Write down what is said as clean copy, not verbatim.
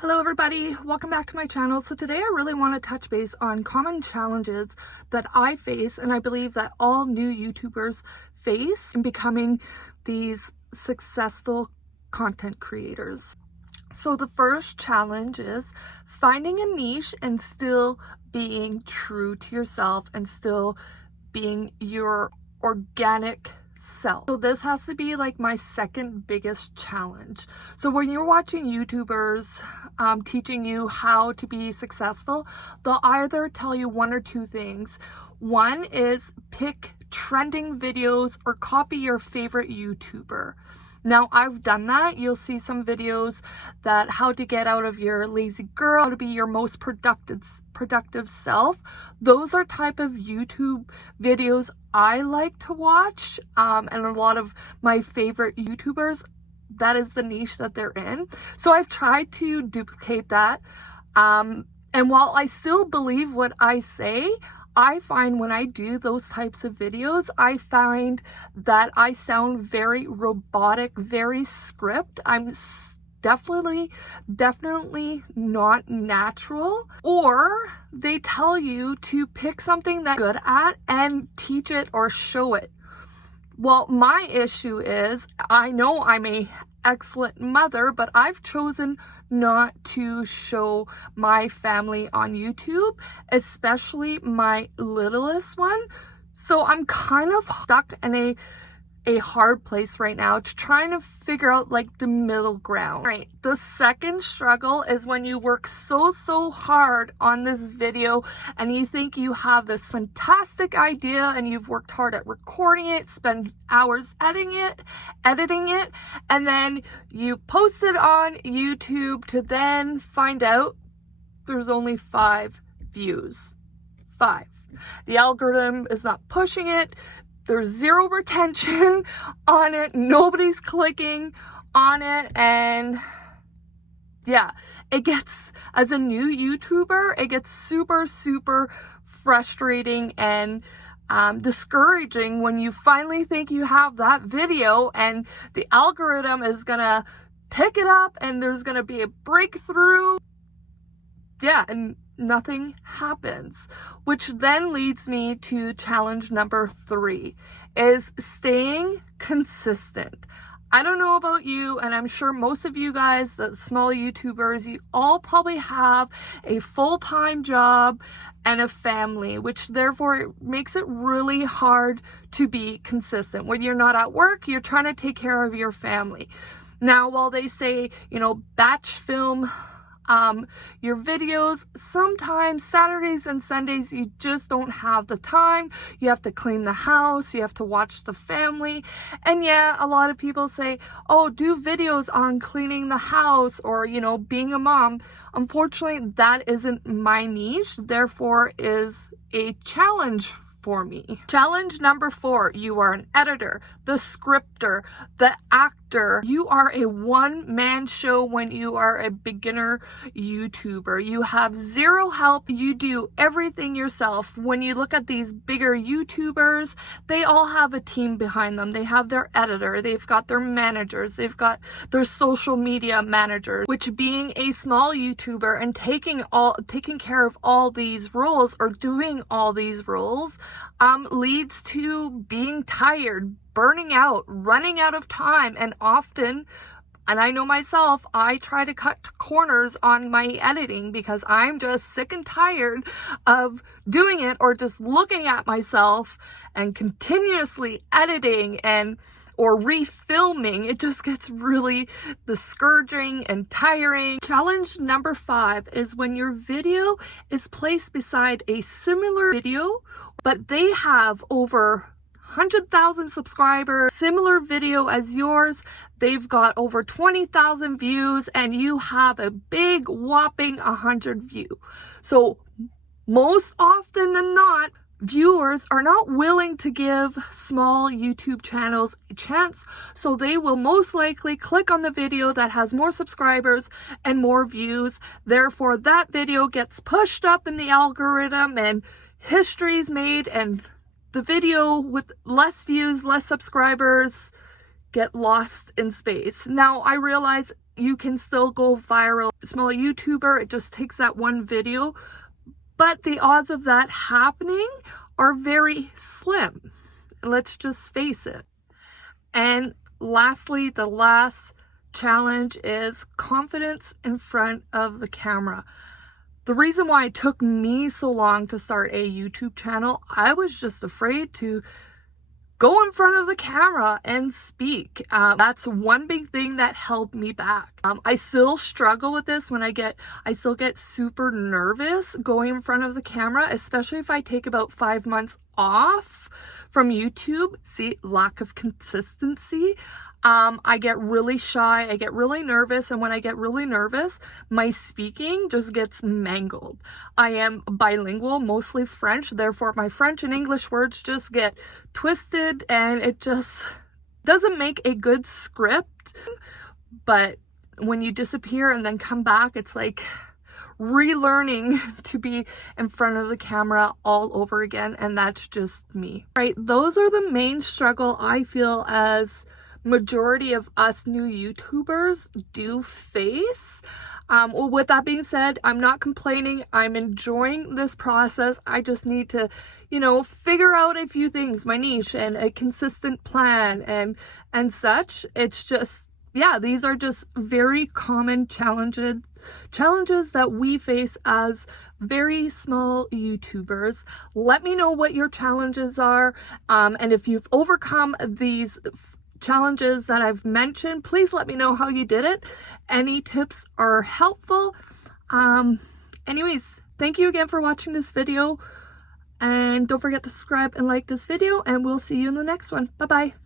Hello everybody, welcome back to my channel. So today I really want to touch base on common challenges that I face and I believe that all new YouTubers face in becoming these successful content creators. So the first challenge is finding a niche and still being true to yourself and still being your organic self. So this has to be like my second biggest challenge. So when you're watching YouTubers teaching you how to be successful, they'll either tell you one or two things. One is pick trending videos or copy your favorite YouTuber. Now I've done that. You'll see some videos that how to get out of your lazy girl, how to be your most productive self. Those are type of YouTube videos I like to watch, and a lot of my favorite YouTubers, that is the niche that they're in. So I've tried to duplicate that, and while I still believe what I say, I find when I do those types of videos, I find that I sound very robotic, very script. I'm definitely not natural. Or they tell you to pick something that you're good at and teach it or show it. Well, my issue is I know I'm a excellent mother, but I've chosen not to show my family on YouTube, especially my littlest one. So I'm kind of stuck in a hard place right now to trying to figure out like the middle ground. Right. The second struggle is when you work so hard on this video and you think you have this fantastic idea and you've worked hard at recording it, spend hours editing it, and then you post it on YouTube to then find out there's only 5 views. 5. The algorithm is not pushing it. There's 0 retention on it. Nobody's clicking on it. And yeah, it gets, as a new YouTuber, it gets super frustrating and discouraging when you finally think you have that video and the algorithm is gonna pick it up and there's gonna be a breakthrough. Yeah, and nothing happens, which then leads me to challenge number 3, is staying consistent. I don't know about you, and I'm sure most of you guys, the small YouTubers, you all probably have a full-time job and a family, which therefore it makes it really hard to be consistent. When you're not at work, you're trying to take care of your family. Now, while they say, batch film your videos, sometimes Saturdays and Sundays you just don't have the time. You have to clean the house, you have to watch the family, and yeah, a lot of people say, oh, do videos on cleaning the house or being a mom. Unfortunately, that isn't my niche, therefore is a challenge for me. Challenge number 4, you are an editor, the scripter, the actor. You are a one-man show when you are a beginner YouTuber. You have 0 help. You do everything yourself. When you look at these bigger YouTubers, they all have a team behind them. They have their editor, they've got their managers, they've got their social media managers, which being a small YouTuber and taking care of all these roles or doing all these roles leads to being tired, burning out, running out of time, and often, and I know myself, I try to cut corners on my editing because I'm just sick and tired of doing it or just looking at myself and continuously editing or refilming. It just gets really discouraging and tiring. Challenge number 5 is when your video is placed beside a similar video, but they have over 100,000 subscribers, similar video as yours, they've got over 20,000 views, and you have a big whopping 100 views. So most often than not, viewers are not willing to give small YouTube channels a chance, so they will most likely click on the video that has more subscribers and more views. Therefore, that video gets pushed up in the algorithm and history is made, and the video with less views, less subscribers get lost in space. Now, I realize you can still go viral. Small YouTuber, it just takes that one video, but the odds of that happening are very slim. Let's just face it. And lastly, the last challenge is confidence in front of the camera. The reason why it took me so long to start a YouTube channel, I was just afraid to go in front of the camera and speak. That's one big thing that held me back. I still struggle with this when I still get super nervous going in front of the camera, especially if I take about 5 months off from YouTube. See, lack of consistency. I get really shy, I get really nervous, and when I get really nervous, my speaking just gets mangled. I am bilingual, mostly French, therefore my French and English words just get twisted, and it just doesn't make a good script. But when you disappear and then come back, it's like relearning to be in front of the camera all over again, and that's just me. Right, those are the main struggle I feel as majority of us new YouTubers do face. Well, with that being said, I'm not complaining. I'm enjoying this process. I just need to, figure out a few things, my niche and a consistent plan and such. It's just, yeah, these are just very common challenges that we face as very small YouTubers. Let me know what your challenges are, and if you've overcome these challenges that I've mentioned, please let me know how you did it. Any tips are helpful. Anyways, thank you again for watching this video, and don't forget to subscribe and like this video, and we'll see you in the next one. Bye bye.